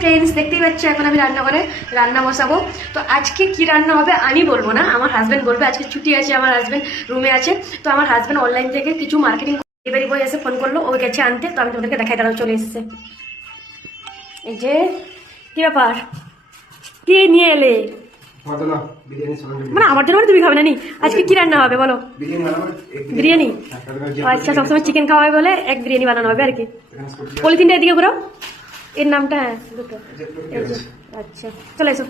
Friends, দেখতেই পাচ্ছ এখন আমি রান্না বসাবো। তো আজকে কি রান্না হবে আমি বলবো না, আমার হাজব্যান্ড বলবে। আজকে ছুটি আছে, আমার হাজব্যান্ড রুমে আছে। তো আমার হাজব্যান্ড অনলাইন থেকে কিছু মার্কেটিং ডেলিভারি বয় এসে ফোন করলো, ও গেছে আনতে। তো আমি তোমাদেরকে দেখাই, তারাও চলে এসেছে। এই যে কি ব্যাপার, কি নিয়ে এলে? মানে আমার জন্য তুমি খাবে না নি? আজকে কি রান্না হবে বলো? বিরিয়ানি? আচ্ছা, সবসময় চিকেন খাওয়া হয় বলে এক বিরিয়ানি বানানো হবে আর কি। পলিথিনটা এদিকে ঘুরাও, এর নামটা দুটো। আচ্ছা চলে এসো।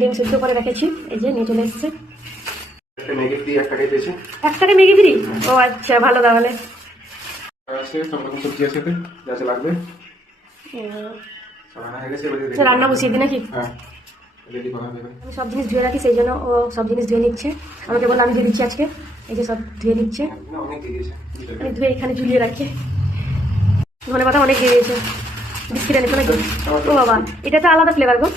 ডিম সিদ্ধ করে রেখেছি, এই যে নিয়ে চলে এসছে। এক টাকা ম্যাগি ফ্রি? ও আচ্ছা, ভালো তাহলে। রান্না বসিয়ে দিই নাকি? আমি সব জিনিস ধুয়ে রাখি, সেই জন্য ও সব জিনিস ধুয়ে নিচ্ছে। আমাকে বলে আমি ধুয়ে দিচ্ছি আজকে। এই যে সব ধুয়ে নিচ্ছে, আমি ধুয়ে এখানে ঝুলিয়ে রাখি। ধনে পাতা অনেক দিয়ে দিয়েছে। বিস্কিট এনেছো নাকি? ও বাবা, এটা তো আলাদা ফ্লেভার গো।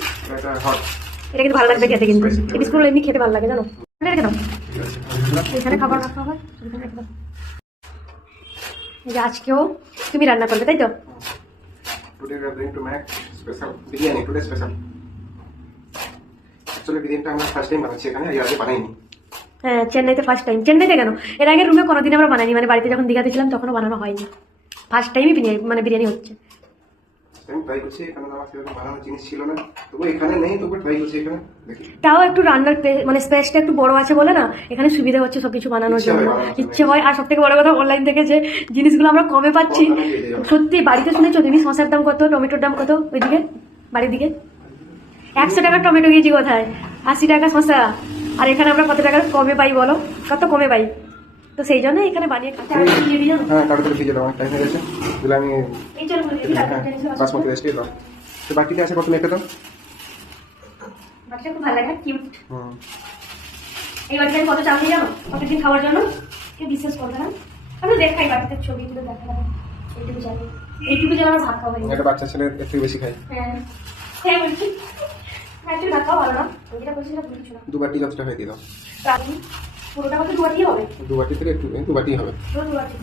এটা কিন্তু ভালো লাগবে খেতে, কিন্তু এই বিস্কুটগুলো এমনি খেতে ভালো লাগে জানো। রেখে দাও, এখানে খাবার রাখা হয়। এই যে আজকেও তুমি রান্না করবে, তাই তো? Today we are going to make special biryani. Today special. Actually biryani আমরা ফার্স্ট টাইম বানাচ্ছি এখানে, এর আগে বানাইনি। হ্যাঁ, চেন্নাইতে ফার্স্ট টাইম। চেন্নাইতে কেন, এর আগে রুমে কোনোদিন আমরা বানাইনি, মানে বাড়িতে যখন দীঘাতে ছিলাম তখনও বানানো হয়নি। ফার্স্ট টাইমই বিরিয়ানি হচ্ছে। আমি ট্রাই করছি, এখানে আমার সেরকম বানানোর জিনিস ছিল না, তবু এখানে নেই, তবু ট্রাই করছি এখানে দেখি। তাও একটু রান্নার মানে স্পেসটা একটু বড় আছে বলে না, এখানে সুবিধা হচ্ছে সবকিছু বানানোর জন্য। ইচ্ছে হয়। আর সব থেকে বড় কথা, অনলাইন থেকে যে জিনিসগুলো আমরা কমে পাচ্ছি। সত্যি, বাড়িতে শুনেছো তুমি শসার দাম কত, টমেটোর দাম কত? ওইদিকে বাড়ির দিকে 100 টাকার টমেটো কেজি কোথায়, 80 টাকা শসা। আর এখানে আমরা কত টাকা কমে পাই বলো, কত কমে পাই। তো সেই জন্য এখানে বানিয়ে খাতে। হ্যাঁ, তাড়াতাড়ি দিয়ে দাও, অনেক টাইম হয়ে গেছে। তাহলে আমি বাসমতি রাইস দিয়ে দাও। তো বাকিতে আছে কত মেখে দাও। বাকিটা খুব ভালো লাগে, কিউট। এই বাড়িতে আমি কত চাল নিয়ে জানো, কতদিন খাওয়ার জন্য? কেউ বিশ্বাস করবে না। আমি দেখাই বাড়িতে ছবি তুলে দেখা, এইটুকু জাল আমার ভাত খাওয়া হয়। একটা বাচ্চা ছেলে একটু বেশি খায়। হ্যাঁ হ্যাঁ বলছি, একটু ভাত খাওয়া ভালো না। যেটা বলছি সেটা বুঝছো না। 2 বাটি যতটা হয়ে দিয়ে দাও। রাখি পুরোটা কত? 2 বাটি হবে? 2 বাটি থেকে একটু 2 বাটি হবে। 2 বাটি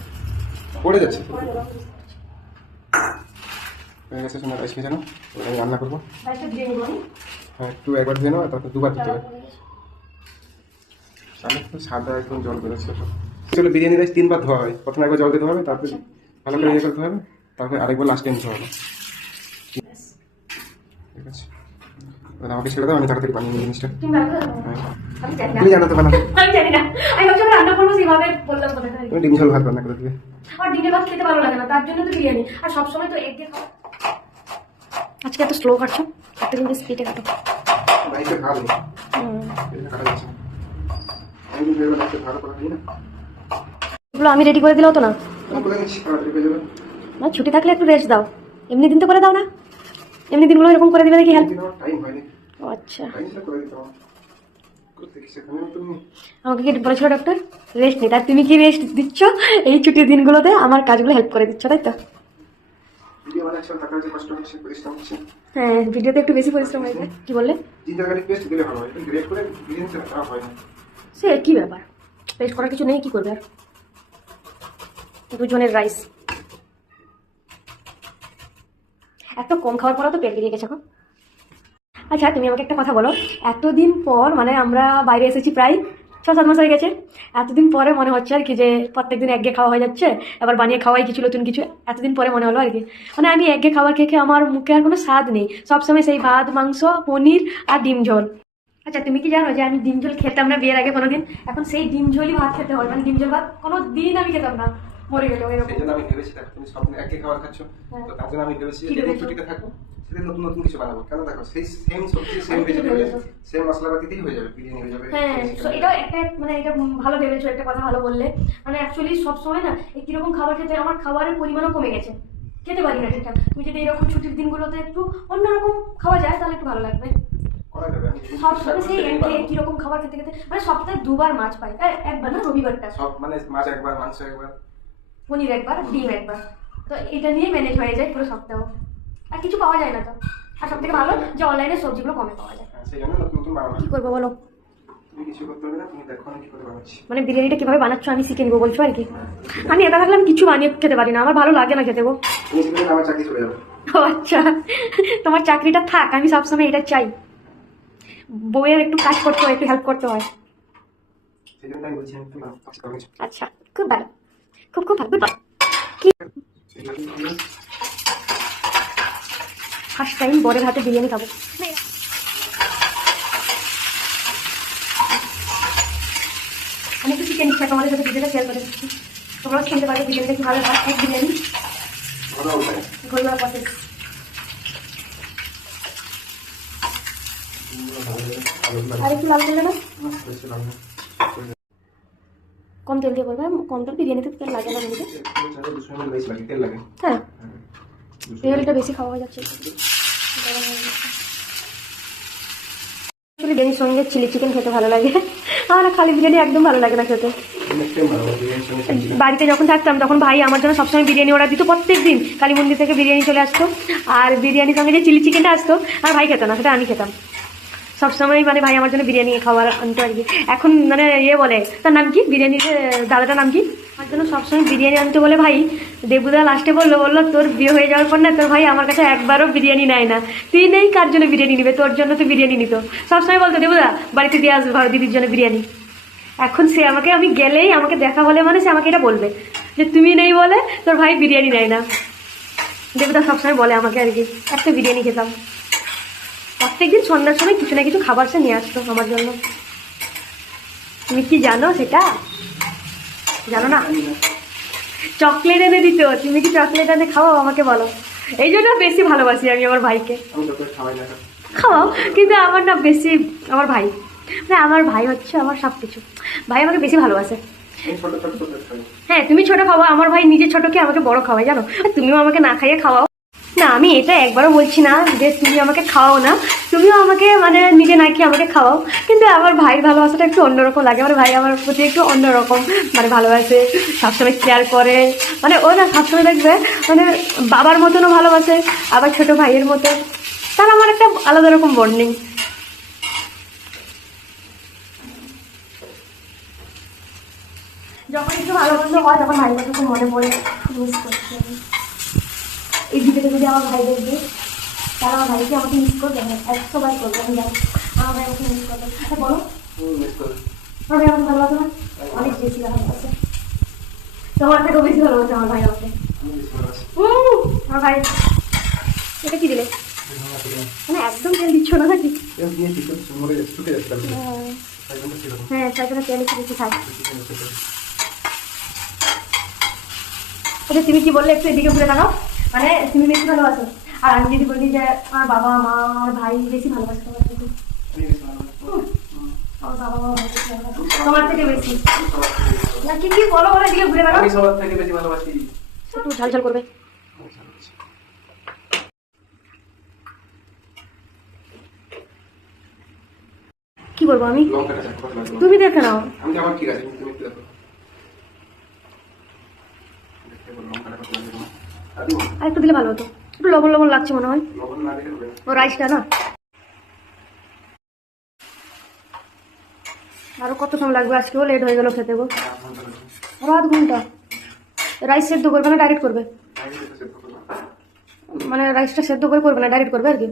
পড়ে যাচ্ছে। হয়ে গেছে, সোনা রাইস ভেজানো। আমি রান্না করবো। রাইসটা দিয়ে নিব আমি। হ্যাঁ, একটু একবার ধুয়ে নাও, তারপর 2 বার দিতে হবে। তাহলে তো সাদা একদম জল বেরোচ্ছে। চলো, বিরিয়ানি রাইস 3 বার ধোয়া হয়। প্রথমে একবার জল দিতে হবে, তারপর ভালো করে ইয়ে করতে হবে, তারপর আরেকবার লাস্ট টাইম ধোয়া হবে। ঠিক আছে, আমাকে ছেড়ে দাও, আমি তাড়াতাড়ি বানিয়ে নিই জিনিসটা। তুমি জানো তো বানাতে? আমি জানি না, আমি ভাবছি আমি রান্না করবো, সেইভাবে বললাম কথা। তুমি ডিম ঝোল ভাত রান্না করে দিবে। আমার ডিমের ভাত খেতে ভালো লাগে না, তার জন্য তো বিরিয়ানি। আর সবসময় তো এগ দিয়ে খাও। আজকে এত স্লো কাটছো, একটা কিন্তু স্পিডে কাটো। রাইসে ভালো নেই, এটা কাটা যাচ্ছে না। আমি কিন্তু এবার রাইসে ভালো করে দিই না। এগুলো আমি রেডি করে দিলেও তো না। করে নিচ্ছি, তাড়াতাড়ি হয়ে যাবে। না, ছুটি থাকলে একটু রেস্ট দাও। এমনি দিন তো করে দাও না, এমনি দিনগুলো এরকম করে দিবে দেখি। হেল্প। টাইম হয়নি। আচ্ছা, টাইমটা করে দিতে হবে। করতে কি সেখানে তুমি আমাকে কি বলেছিল ডক্টর রেস্ট নিতে, আর তুমি কি রেস্ট দিচ্ছ এই ছুটির দিনগুলোতে? আমার কাজগুলো হেল্প করে দিচ্ছ, তাই তো? ভিডিও বানাচ্ছি, টাকা যে কষ্ট হচ্ছে, পরিশ্রম হচ্ছে। হ্যাঁ, ভিডিওতে একটু বেশি পরিশ্রম হয়েছে। কি বললে? জিঞ্জার গার্লিক পেস্ট দিলে ভালো হয়, গ্রেট করে বিরিয়ানি খাওয়া হয় না। সে কি ব্যাপার, পেস্ট করার কিছু নেই, কি করবে আর। দুজনের রাইস এত কম খাওয়ার পর তো পেট বেরিয়ে গেছে এখন। আচ্ছা, তুমি আমাকে একটা কথা বলো। এতদিন পর, মানে আমরা বাইরে এসেছি প্রায় 6-7 মাস হয়ে গেছে। এতদিন পরে মনে হচ্ছে আর কি যে প্রত্যেকদিন একঘেয়ে খাওয়া হয়ে যাচ্ছে, এবার বানিয়ে খাওয়াই কিছু নতুন কিছু। এতদিন পরে মনে হলো আর কি, মানে আমি একঘেয়ে খাবার খেয়ে খেয়ে আমার মুখে আর কোনো স্বাদ নেই। সবসময় সেই ভাত, মাংস, পনির আর ডিম ঝোল। আচ্ছা, তুমি কি জানো যে আমি ডিম ঝোল খেতাম না বিয়ের আগে কোনোদিন? এখন সেই ডিম ঝোলই ভাত খেতে হয়, মানে ডিম ঝোল ভাত কোনো দিন আমি খেতাম না, মরে গেল এরকম। সেই জন্য আমি ভেবেছি, দেখো তুমি সব একই খাবার খাচ্ছ, তো তার জন্য আমি ভেবেছি যেদিন ছুটিতে থাকবো সেদিন নতুন নতুন কিছু বানাবো। কেন, দেখো সেই সেম সবজি, সেম ভেজিটেবল, সেম মশলাপাতিতেই হয়ে যাবে, বিরিয়ানি হয়ে যাবে। হ্যাঁ, এটা একটা, মানে এটা ভালো ভেবেছো, একটা কথা ভালো বললে। মানে অ্যাকচুয়ালি সবসময় না এই কিরকম খাবার খেতে আমার খাবারের পরিমাণও কমে গেছে, খেতে পারি না ঠিকঠাক। তুমি যদি এরকম ছুটির দিনগুলোতে একটু অন্যরকম খাওয়া যায় তাহলে একটু ভালো লাগবে। করা যাবে। আমি সবসময় সেই কিরকম খাবার খেতে খেতে, মানে সপ্তাহে 2 বার মাছ পাই, একবার না, রবিবারটা সব, মানে মাছ একবার, মাংস একবার, পনির একবার, ডিম একবার। তো এটা নিয়ে ম্যানেজ হয়ে যায় পুরো সপ্তাহ, আর কিছু পাওয়া যায় না তো। আর সব থেকে ভালো যে অনলাইনে সবজিগুলো কমে পাওয়া যায়। সেই জন্য নতুন নতুন বানাবো। কি করবো বলো? তুমি কিছু করতে হবে না, তুমি দেখো আমি কি করে বানাচ্ছি। মানে বিরিয়ানিটা কিভাবে বানাচ্ছ আমি শিখে নিবো বলছো আর কি? আমি একা থাকলে আমি কিছু বানিয়ে খেতে পারি না, আমার ভালো লাগে না খেতে গো। তুমি শিখে নিলে আমার চাকরি চলে যাবে। ও আচ্ছা, তোমার চাকরিটা থাক, আমি সবসময় এটা চাই, বউয়ের একটু কাজ করতে হয়, একটু হেল্প করতে হয়। সেই জন্য আমি বলছি আমি একটু কাজ করবো। আচ্ছা, খুব ভালো, খুব খুব ভালো। ফার্স্ট টাইম বরের হাতে বিরিয়ানি খাবো। আমি একটু চিকেন ইচ্ছা তোমাদের সাথে ভিডিওটা শেয়ার করে দিচ্ছি, তোমরাও খেতে পারবে বিরিয়ানিটা কি ভালো হয়। এক বিরিয়ানি ভালো হবে। ঘরোয়া প্রসেস। আর একটু লাল করলে না, কম তেল দিয়ে করবে, কম তেল, বিরিয়ানিতে তেল লাগে না বলতে। তেল লাগে। হ্যাঁ, তেলটা বেশি খাওয়া হয়ে যাচ্ছে। বিরিয়ানির সঙ্গে চিলি চিকেন খেতে ভালো লাগে, আমার খালি বিরিয়ানি একদম ভালো লাগে না খেতে। বাড়িতে যখন থাকতাম তখন ভাই আমার জন্য সবসময় বিরিয়ানি অর্ডার দিত, প্রত্যেক দিন কালী মন্দির থেকে বিরিয়ানি চলে আসতো, আর বিরিয়ানির সঙ্গে যে চিলি চিকেনটা আসতো আর ভাই খেত না, সেটা আমি খেতাম সবসময়। মানে ভাই আমার জন্য বিরিয়ানি খাবার আনতো আর কি। এখন মানে বলে তার নাম কি, বিরিয়ানির দাদাটার নাম কি, আমার জন্য সবসময় বিরিয়ানি আনতে বলে ভাই। দেবুদা লাস্টে বললো তোর বিয়ে হয়ে যাওয়ার পর না তোর ভাই আমার কাছে একবারও বিরিয়ানি নেয় না, তুই নেই কার জন্য বিরিয়ানি নিবে, তোর জন্য তো বিরিয়ানি নিত। সবসময় বলতো দেবুদা বাড়িতে দিয়ে আসবে ভালো দিদির জন্য বিরিয়ানি। এখন সে আমাকে, আমি গেলেই আমাকে দেখা হলে মানে সে আমাকে এটা বলবে যে তুমি নেই বলে তোর ভাই বিরিয়ানি নেয় না। দেবুদা সবসময় বলে আমাকে আর কি, একটা বিরিয়ানি খেতাম। প্রত্যেকদিন সন্ধ্যার সময় কিছু না কিছু খাবার সে নিয়ে আসতো আমার জন্য। তুমি কি জানো সেটা? জানো না? চকলেট এনে দিত, তুমি কি চকলেট এনে খাওয়াও আমাকে বলো? এই জন্য বেশি ভালোবাসি আমি আমার ভাইকে। খাওয়াও, কিন্তু আমার না বেশি, আমার ভাই মানে আমার ভাই হচ্ছে আমার সব কিছু। ভাই আমাকে বেশি ভালোবাসে। হ্যাঁ, তুমি ছোট খাওয়া, আমার ভাই নিজে ছোটকে আমাকে বড় খাওয়াই জানো। তুমিও আমাকে না খাইয়ে খাওয়াও না, আমি এটা একবারও বলছি না যে তুমি আমাকে খাওয়াও না, তুমিও আমাকে মানে নিজে না খেয়ে আমাকে খাওয়াও, কিন্তু আমার ভাইয়ের ভালোবাসাটা একটু অন্যরকম লাগে। আমার ভাই আমার প্রতি একটু অন্যরকম মানে ভালোবাসে, সবসময় কেয়ার করে। মানে ও না সবসময় দেখবে মানে বাবার মতনও ভালোবাসে, আবার ছোট ভাইয়ের মতো। তার আমার একটা আলাদা রকম বন্ডিং। যখন একটু ভালো মন্দ হয় তখন ভাইয়ের কথা খুব মনে পড়ে, মিস করছি আমি। এই ভিডিওটা যদি আমার ভাই দেখবে তারা আমার ভাইকে আমাকে মিস করবে, 100বার করবে, আমি জানি আমার ভাই আমাকে মিস করবে। আচ্ছা বলো, আমার ভাই আমাকে ভালোবাসে না? অনেক বেশি ভালোবাসে, তোমার থেকেও বেশি ভালোবাসে আমার ভাই আমাকে। আমার ভাই এটা কি দিলে, মানে একদম তেল দিচ্ছ না নাকি? হ্যাঁ, তাই জন্য তেল একটু বেশি খাই। আচ্ছা তুমি কি বললে একটু এদিকে ঘুরে দাঁড়াও, মানে তুমি বেশি ভালোবাসো, আর আমি যদি বলি যে আমার বাবা মা আমার ভাই বেশি ভালোবাসে তোমার থেকে, আমার বাবা মা ভাই বেশি ভালোবাসে তোমার থেকে বেশি, না কি কি বলো বলো, এদিকে ঘুরে দাঁড়াও। আমি সবার থেকে বেশি ভালোবাসি। একটু ঝাল ঝাল করবে। কি বলবো আমি, তুমি দেখে নাও। আমি আমার ঠিক আছে, তুমি একটু দেখো। আর একটু দিলে ভালো হতো, একটু লবণ লবণ লাগছে মনে হয়, লবণ না দিলে হবে না। ও রাইসটা না। আরো কত সময় লাগবে, আজকেও লেট হয়ে গেল খেতে গো, আরো আধ ঘন্টা। রাইস সেদ্ধ করবে না ডাইরেক্ট করবে? মানে রাইসটা সেদ্ধ করে করবে না ডাইরেক্ট করবে আর কি?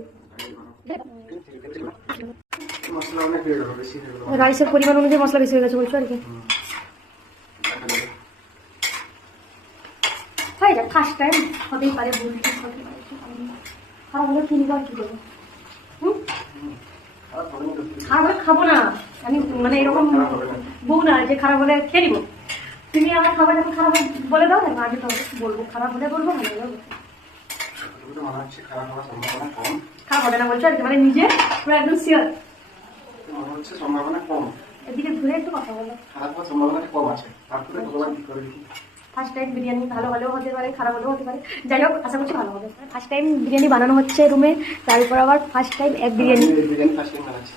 মশলা অনেক হয়ে গেল, বেশি হয়ে গেল। রাইসের পরিমাণ অনুযায়ী মশলা বেশি হয়ে গেছে বলছো আর কি? হয় না, ফার্স্ট টাইম হতেই পারে, ভুল ঠিক হতে পারে, খারাপ হলে কিনবো আর কি করবো। খারাপ হলে খাবো না আমি, মানে এরকম বউ না যে খারাপ হলে খেয়ে নিবো। তুমি আমার খাবার যখন খারাপ বলে দাও না, আগে তো বলবো, খারাপ হলে বলবো, ভালো হলে বলবো। খারাপ হবে না বলছো আর কি, মানে নিজে পুরো একদম শিওর? সম্ভাবনা কম, এদিকে ঘুরে একটু কথা বলো। খারাপ হওয়ার সম্ভাবনাটা কম আছে, তারপরে ভগবান ঠিক করে দেখি। ফার্স্ট টাইম বিরিয়ানি ভালো হলেও হতে পারে, খারাপ হলেও হতে পারে, যাই হোক আশা করছি ভালো হবে। ফার্স্ট টাইম বিরিয়ানি বানানো হচ্ছে রুমে, তারপর আবার ফার্স্ট টাইম এক বিরিয়ানি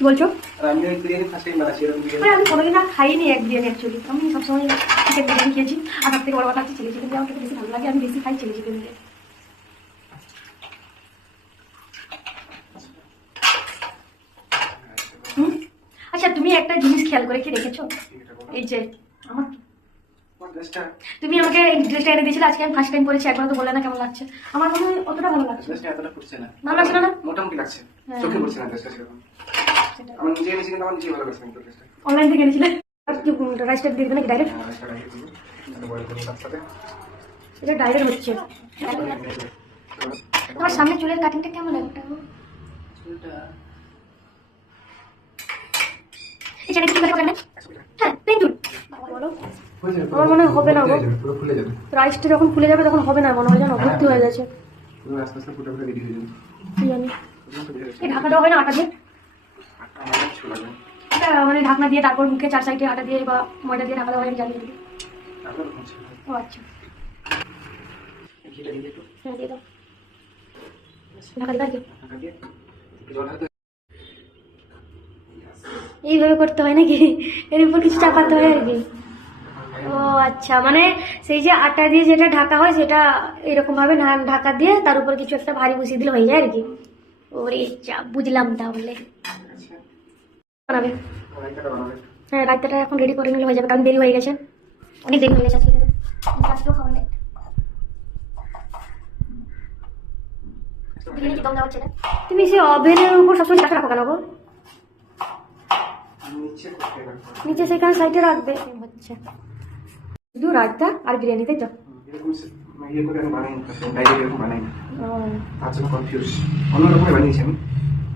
বলছো? আমি বিরিয়ানি ফার্স্ট টাইম বানাচ্ছি, এরকম বিরিয়ানি আমি কোনোদিন আর খাইনি এক বিরিয়ানি অ্যাকচুয়ালি। আমি সবসময় চিকেন বিরিয়ানি খেয়েছি, আর সব থেকে বড় কথা হচ্ছে চিলি চিকেন দিয়ে আমার খেতে বেশি ভালো লাগে, আমি বেশি খাই চিলি চিকেন দিয়ে। আচ্ছা তুমি একটা জিনিস খেয়াল করে কি রেখেছো? এটা বলো। এই যে আমার তোমার ড্রেসটা তুমি আমাকে এই ড্রেসটা এনে দিয়েছিলে, আজকে আমি ফার্স্ট টাইম পরেছি, একবার তো বললে না কেমন লাগছে। আমার মনে হয় অতটা ভালো লাগছে। ড্রেসটা এতটা ফুটছে না। ভালো লাগছে না? মোটামুটি লাগছে। হ্যাঁ। চোখে পড়ছে না ড্রেসটা সেরকম। সেটা আমার নিজে এনেছি কিন্তু আমার নিজে ভালো লাগছে কিন্তু ড্রেসটা। অনলাইন থেকে এনেছিলে। আর কি রাইসটা দিয়ে দেবে নাকি ডাইরেক্ট? হ্যাঁ, ড্রেসটা লাগিয়ে দিবো। তাহলে বয়েল করবো তার সাথে। এটা ডাইরেক্ট হচ্ছে। তোমার সামনে চুলের কাটিংটা কেমন লাগে? চুলটা এটা কি করে না? হ্যাঁ, প্লেন চুল। বলো। হয়ে যাবে। আমার মনে হয় হবে না গো। পুরো ফুলে যাবে। রাইসটা যখন খুলে যাবে তখন হবে না, মনে হয় জানো ভর্তি হয়ে গেছে। পুরো আস্তে আস্তে ফুটে ফুটে রেডি হয়ে যাবে। কি জানি। পুরো ফুটে যাবে। এই ঢাকা দেওয়া হয় না আটা দিয়ে? আটটা আমার ছোলা যাবে। এটা মানে ঢাকনা দিয়ে তারপর মুখে চার সাইডে আটা দিয়ে বা ময়দা দিয়ে ঢাকা দেওয়া হয়, আমি জানি না। তারপর হচ্ছে ও আচ্ছা, ঘিটা দিয়ে একটু হ্যাঁ দিয়ে দাও। ঢাকা দিবা কি? ঢাকা দিয়ে একটু জল হাতে এইভাবে করতে হয় নাকি? এর উপর কিছু চাপাতে হয় আর কি? ও আচ্ছা, মানে সেই যে আটা দিয়ে যেটা ঢাকা হয় সেটা এরকম ভাবে ঢাকা দিয়ে তার উপর কিছু একটা ভারী বসিয়ে দিলে হয়ে যায় আর কি? ওরে যা, বুঝলাম তাহলে। আছে। বানাবে? রাইতাটা বানাবে। হ্যাঁ, রায়তাটা এখন রেডি করে নিলে হয়ে যাবে, কারণ দেরি হয়ে গেছে, অনেক দেরি হয়ে গেছে আজকে। আজকেও খাবার নেই। বিরিয়ানি কি দম দেওয়া হচ্ছে না? তুমি সে ওভেনের উপর সবসময় টাকা রাখো কেন গো? আমি নিচে করতে পারবো। নিচে সেখানে সাইডে রাখবে হচ্ছে। শুধু রায়তা আর বিরিয়ানি, তাই তো? এরকম ইয়ে করে আমি বানাই না, ডাইরেক্ট এরকম বানাই না। ও, তার জন্য কনফিউজ। অন্যরকম বানিয়েছি আমি।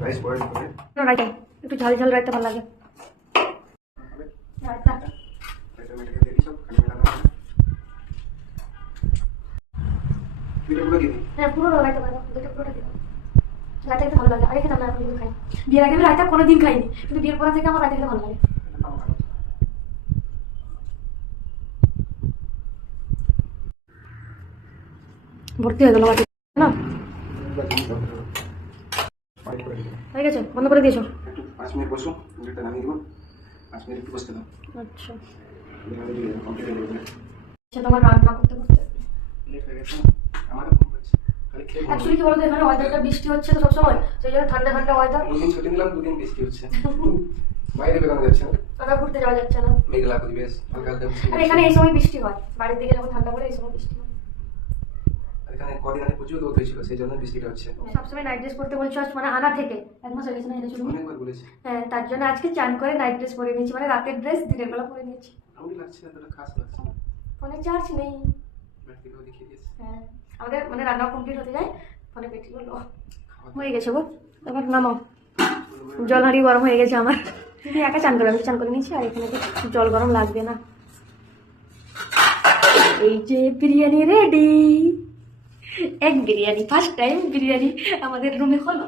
রাইস বয়েল করে। রায়তা একটু ঝাল ঝাল রায়তা ভালো লাগে। হবে। রায়তা রাইতা মেটাকে দিয়ে দিই সব, খালি মেটানো হবে। ভিডিওগুলো দিয়ে দিই। হ্যাঁ, পুরো রায়তা ভালো, দুটো পুরোটা দিও। রায়তা খেতে ভালো লাগে, আগে খেতাম না, এখন কিন্তু খাই। বিয়ের আগে আমি রায়তা কোনোদিন খাইনি, কিন্তু বিয়ের পরে থেকে আমার রায়তা খেতে ভালো লাগে। এটা খাবো খাবো। ভর্তি হয়ে গেল বাটি না? এগুলো দিয়ে দিতে হবে। বয়েল করে দিই। হয়ে গেছে, বন্ধ করে দিয়েছো? একটু 5 মিনিট বসো, এটা নামিয়ে দিব। 5 মিনিট একটু বসতে দাও। আচ্ছা কমপ্লিট হয়ে যাবে। আচ্ছা, তোমার রান্না করতে করতে লেট হয়ে গেছে। আমারও ঘুম পাচ্ছে। খালি খেয়ে ঘুম। অ্যাকচুয়ালি কি বলতো, এখানে ওয়েদারটা বৃষ্টি হচ্ছে তো সবসময়, সেই জন্য ঠান্ডা ঠান্ডা ওয়েদার। দুদিন ছুটি নিলাম, দুদিন বৃষ্টি হচ্ছে। বাইরে বেরোনো যাচ্ছে না। কোথাও ঘুরতে যাওয়া যাচ্ছে না। মেঘলা পরিবেশ, হালকা হালকা বৃষ্টি আর হচ্ছে। এখানে এই সময় বৃষ্টি হয়, বাড়ির দিকে যখন ঠান্ডা পড়ে এই সময় বৃষ্টি হয়। আর এখানে কদিন আগে প্রচুর রোদ হয়েছিল, সেই জন্য বৃষ্টিটা হচ্ছে। সবসময় নাইট ড্রেস পরতে বলছো, আজ মানে আনা থেকে 1 মাস হয়ে গেছে না এটা শুরু? অনেকবার বলেছি। হ্যাঁ, তার জন্য আজকে চান করে নাইট ড্রেস পরে নিয়েছি, মানে রাতের ড্রেস দিনের বেলা পরে নিয়েছি। আমি লাগছে না, এতটা খাস লাগছে না। ফোনে চার্জ নেই। ব্যাটারিটাও দেখিয়ে দিয়েছে। হ্যাঁ, আমাদের মানে রান্নাও কমপ্লিট হতে যায়, ফোনে ব্যাটারি লো হয়ে গেছে গো। এবার নামাও, জল হাঁড়ি গরম হয়ে গেছে আমার। তুমি একা চান করবে, আমি চান করে নিয়েছি, আর এখানে তো জল গরম লাগবে না। এই যে বিরিয়ানি রেডি। এক বিরিয়ানি, ফার্স্ট টাইম বিরিয়ানি আমাদের রুমে হলো।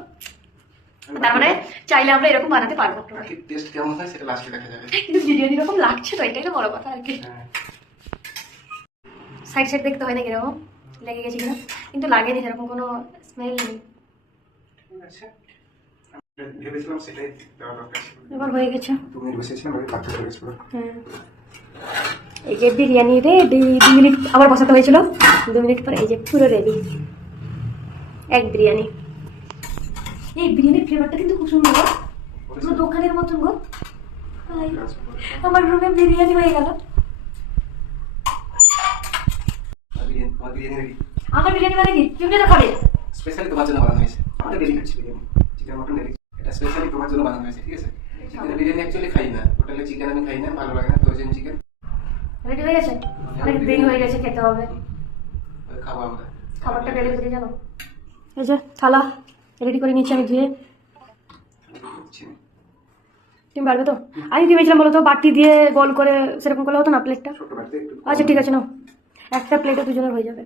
তার মানে চাইলে আমরা এরকম বানাতে পারবো, বাকি টেস্ট কেমন হয় সেটা লাস্টে দেখা যাবে। কিন্তু বিরিয়ানি রকম লাগছে তো, এটাই তো বড় কথা আর কি। হ্যাঁ। সাইড সাইড দেখতে হয় না কিরকম লেগে গেছে কিনা, কিন্তু লাগেনি, সেরকম কোনো স্মেল নেই। ঠিক আছে। আমি ভেবেছিলাম সেটাই দেওয়া দরকার ছিল। এবার হয়ে গেছে। 2 মিনিট বসেছিলাম, আমি কাজ হয়ে গেছে পুরো। হ্যাঁ, এই যে বিরিয়ানি রেডি। 2 মিনিট আবার বসাতে হয়েছিল, 2 মিনিট পরে এই যে পুরো রেডি এক বিরিয়ানি। এই বিরিয়ানির ফ্লেভারটা কিন্তু খুব সুন্দর গো, পুরো দোকানের মতন গো। হাই, আমার রুমে বিরিয়ানি হয়ে গেল। আমার বিরিয়ানি রেডি। আমার বিরিয়ানি মানে কি তুমি তো খাবে? স্পেশালি তোমার জন্য বানানো হয়েছে। আমাদের ডেলি খাচ্ছি বিরিয়ানি, চিকেন মটন ডেলি। এটা স্পেশালি তোমার জন্য বানানো হয়েছে, ঠিক আছে? চিকেন বিরিয়ানি অ্যাকচুয়ালি খাই না, হোটেলে চিকেন আমি খাই না, ভালো লাগে না, ফ্রোজেন চিকেন। রেডি হয়ে গেছে, অনেক দেরি হয়ে গেছে, খেতে হবে। খাবো আমরা। খাবারটা রেডি করে জানো, এই যে থালা রেডি করে নিচ্ছি আমি ধুয়ে। তুমি পারবে তো? আমি কি ভেবেছিলাম বলো তো, বাটি দিয়ে গোল করে সেরকম করলে হতো না প্লেটটা? ছোট বাড়িতে একটু আচ্ছা ঠিক আছে, নাও একটা প্লেটে দুজনের হয়ে যাবে।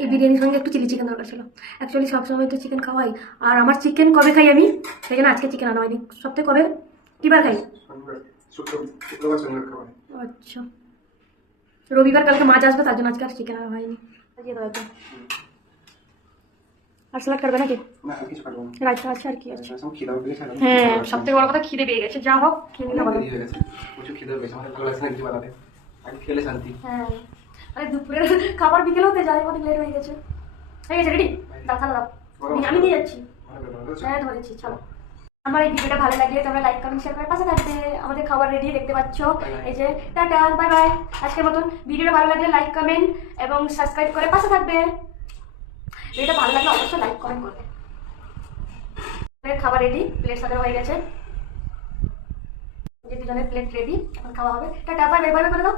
এই বিরিয়ানির সঙ্গে একটু চিলি চিকেন দরকার ছিল। অ্যাকচুয়ালি সবসময় তো চিকেন খাওয়াই, আর আমার চিকেন কবে খাই আমি, সেই জন্য আজকে চিকেন আনা হয়নি। সপ্তাহে কবে কিবার খাই? শনিবার, শুক্রবার শনিবার খাওয়া। আচ্ছা, রবিবার কালকে মাছ আসবে, তার জন্য আজকে আর চিকেন আনা হয়নি। দিয়ে দাও একদম। আর স্যালাড করবে নাকি? না আর কিছু পারবো না। রাইতা আছে আর কি আছে? সব খিদা পেয়ে গেছে। হ্যাঁ, সব থেকে বড় কথা খিদে পেয়ে গেছে, যা হোক খেয়ে নিলে ভালো। দেরি হয়ে গেছে, প্রচুর খিদে পেয়েছে, আমাদের ভালো লাগছে না কিছু বানাতে। আগে খেলে শান্তি। হ্যাঁ, আরে দুপুরের খাবার বিকেলে হতে যায়, অনেক লেট হয়ে গেছে। হয়ে গেছে রেডি? দাও থালা দাও, আমি দিয়ে যাচ্ছি। হ্যাঁ ধরেছি, চলো। আমার এই ভিডিওটা ভালো লাগলে তোমরা লাইক কমেন্ট শেয়ার করে পাশে থাকবে। আমাদের খাবার রেডি, দেখতে পাচ্ছ। এই যে টাটা, বাই বাই। আজকের মতন ভিডিওটা ভালো লাগলে লাইক কমেন্ট এবং সাবস্ক্রাইব করে পাশে থাকবে। ভিডিওটা ভালো লাগলে অবশ্যই লাইক কমেন্ট করবে। খাবার রেডি, প্লেট সাজানো হয়ে গেছে। যে দুজনের প্লেট রেডি, এখন খাওয়া হবে। Tata, bye bye, bye bye করে দাও।